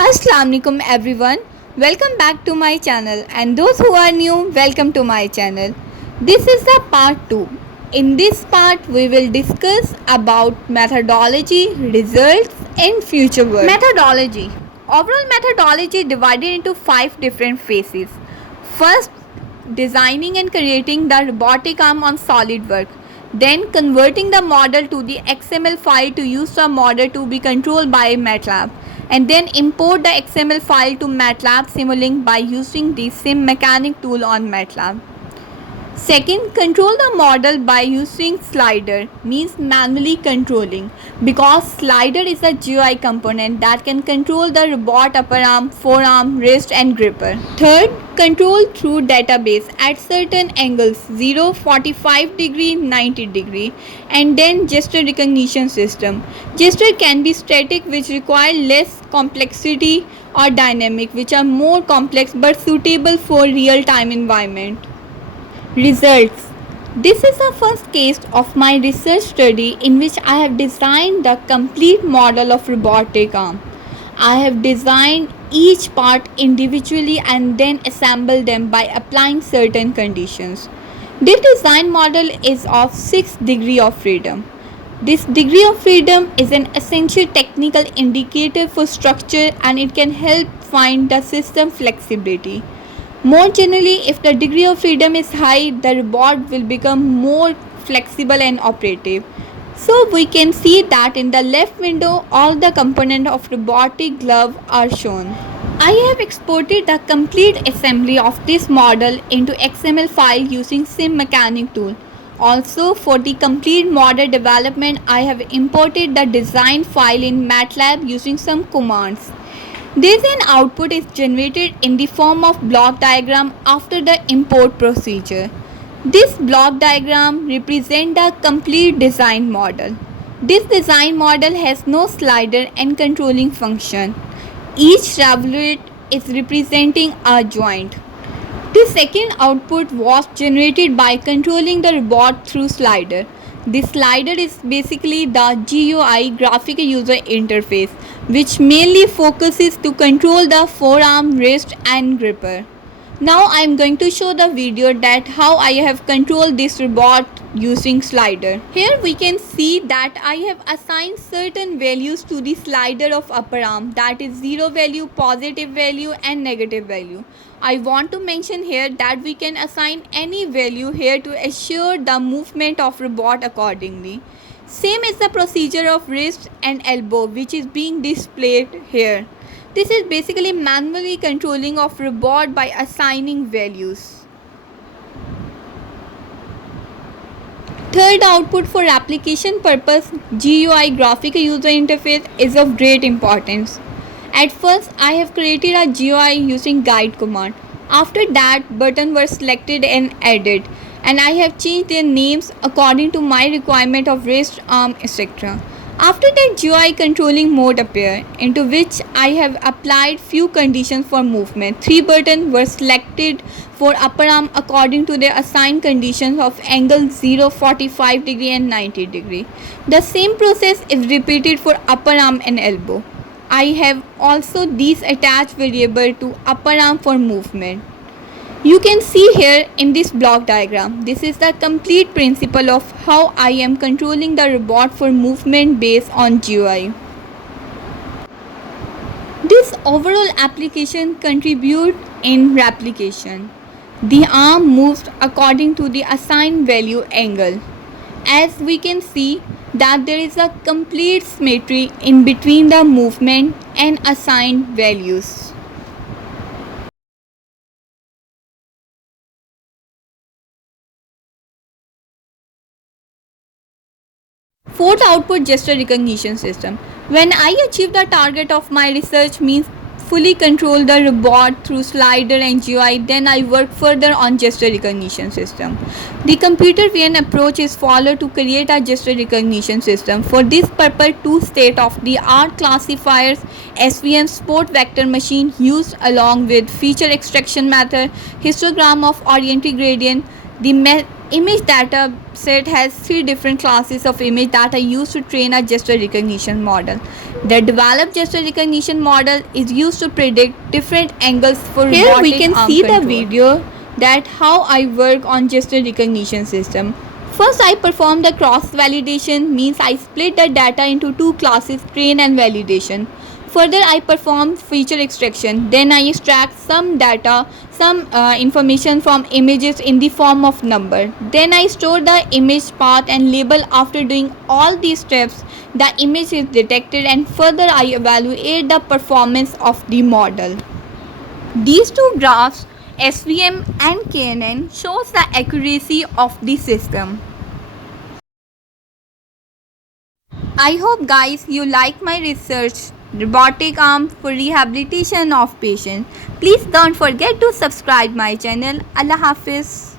Assalamualaikum everyone. Welcome back to my channel, and those who are new, welcome to my channel. This is the part 2. In this part we will discuss about methodology, results and future work. Methodology. Overall methodology divided into 5 different phases. First, designing and creating the robotic arm on SolidWorks. Then converting the model to the XML file to use the model to be controlled by MATLAB, and then import the XML file to MATLAB Simulink by using the Sim Mechanic tool on MATLAB. Second, control the model by using slider, means manually controlling, because slider is a GUI component that can control the robot upper arm, forearm, wrist and gripper. Third, control through database at certain angles 0, 45 degree, 90 degree, and then gesture recognition system. Gesture can be static, which require less complexity, or dynamic, which are more complex but suitable for real-time environment. Results. This is the first case of my research study in which I have designed the complete model of robotic arm. I have designed each part individually and then assembled them by applying certain conditions. This design model is of 6 degree of freedom. This degree of freedom is an essential technical indicator for structure, and it can help find the system flexibility. More generally, if the degree of freedom is high, the robot will become more flexible and operative. So we can see that in the left window, all the components of robotic glove are shown. I have exported the complete assembly of this model into XML file using Sim Mechanic tool. Also, for the complete model development, I have imported the design file in MATLAB using some commands. This an output is generated in the form of block diagram after the import procedure. This block diagram represents the complete design model. This design model has no slider and controlling function. Each revolute is representing a joint. The second output was generated by controlling the robot through slider. This slider is basically the GUI, graphical user interface, which mainly focuses to control the forearm, wrist and gripper. Now I am going to show the video that how I have controlled this robot using slider. Here we can see that I have assigned certain values to the slider of upper arm, that is 0 value, positive value and negative value. I want to mention here that we can assign any value here to assure the movement of robot accordingly. Same is the procedure of wrist and elbow, which is being displayed here. This is basically manually controlling of robot by assigning values. Third output for application purpose, GUI, graphical user interface, is of great importance. At first, I have created a GUI using guide command. After that, buttons were selected and added, and I have changed their names according to my requirement of wrist, arm, etc. After that, GUI controlling mode appeared, into which I have applied few conditions for movement. 3 buttons were selected for upper arm according to their assigned conditions of angle 0, 45 degree and 90 degree. The same process is repeated for upper arm and elbow. I have also these attached variable to upper arm for movement. You can see here in this block diagram, this is the complete principle of how I am controlling the robot for movement based on GUI. This overall application contributes in replication. The arm moves according to the assigned value angle. As we can see that there is a complete symmetry in between the movement and assigned values. Fourth output, gesture recognition system. When I achieve the target of my research, means fully control the robot through slider and GUI, then I work further on gesture recognition system. The computer vision approach is followed to create a gesture recognition system. For this purpose, 2 state-of-the-art classifiers, SVM sport vector machine used along with feature extraction method, histogram of oriented gradient, the image data dataset has three different classes of image that are used to train a gesture recognition model. The developed gesture recognition model is used to predict different angles for robotic arm control. Here we can see the video that how I work on gesture recognition system. First, I perform the cross validation, means I split the data into two classes, train and validation. Further, I perform feature extraction. Then I extract some data, some information from images in the form of number. Then I store the image path and label. After doing all these steps, the image is detected, and further I evaluate the performance of the model. These two graphs, SVM and KNN, shows the accuracy of the system. I hope guys you like my research robotic arm for rehabilitation of patients. Please don't forget to subscribe my channel. Allah Hafiz.